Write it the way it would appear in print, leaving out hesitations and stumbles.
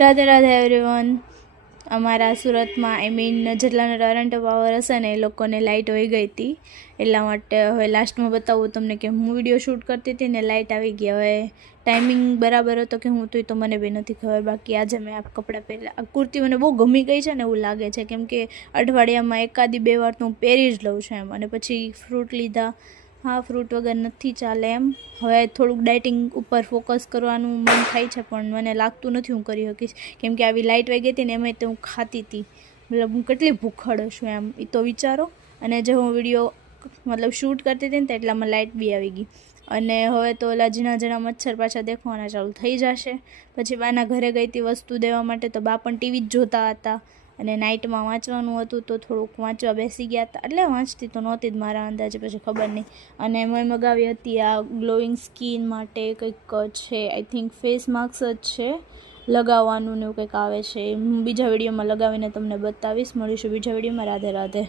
Radhe Radhe everyone. અમારા સુરતમાં I mean જેટલાનો Toronto power હશે ને એ લોકોને લાઇટ વહી ગઈ હતી, એટલા માટે હવે લાસ્ટમાં બતાવું તમને કે હું વિડીયો શૂટ કરતી હતી ને લાઇટ આવી ગઈ. હવે ટાઈમિંગ બરાબર હતો કે હું તો મને બી નથી ખબર. બાકી આજે મેં આ કપડાં પહેર્યા, આ કુર્તી મને બહુ ગમી ગઈ છે ને એવું લાગે છે, કેમ કે અઠવાડિયામાં એકાદી 2 વાર તો હું પહેરી જ લઉં છું એમ. અને પછી ફ્રૂટ લીધા. હા, ફ્રૂટ વગર નથી ચાલે એમ. હવે થોડુંક ડાયટિંગ ઉપર ફોકસ કરવાનું મન થાય છે, પણ મને લાગતું નથી હું કરી શકીશ, કેમ કે આવી લાઇટ વાગી હતી ને એમાંય તો હું ખાતી હતી. મતલબ હું કેટલી ભૂખડ છું એમ, એ તો વિચારો. અને જે હું વિડીયો મતલબ શૂટ કરતી હતી ને તો એટલામાં લાઇટ બી આવી ગઈ. અને હવે તો ઓલા ઝીણા ઝીણા મચ્છર પાછા દેખવાના ચાલુ થઈ જશે. પછી બાના ઘરે ગઈ હતી વસ્તુ દેવા માટે, તો બા પણ ટીવી જ જોતા હતા અને નાઇટમાં વાંચવાનું હતું તો થોડુંક વાંચવા બેસી ગયા હતા. એટલે વાંચતી તો નહોતી જ મારા અંદાજે, પછી ખબર નહીં. અને મેં મગાવી હતી આ ગ્લોઈંગ સ્કિન માટે કંઈક છે, આઈ થિંક ફેસ માસ્ક જ છે, લગાવવાનું ને એવું કંઈક આવે છે. હું બીજા વિડીયોમાં લગાવીને તમને બતાવીશ. મળીશું બીજા વિડીયોમાં. રાધે રાધે.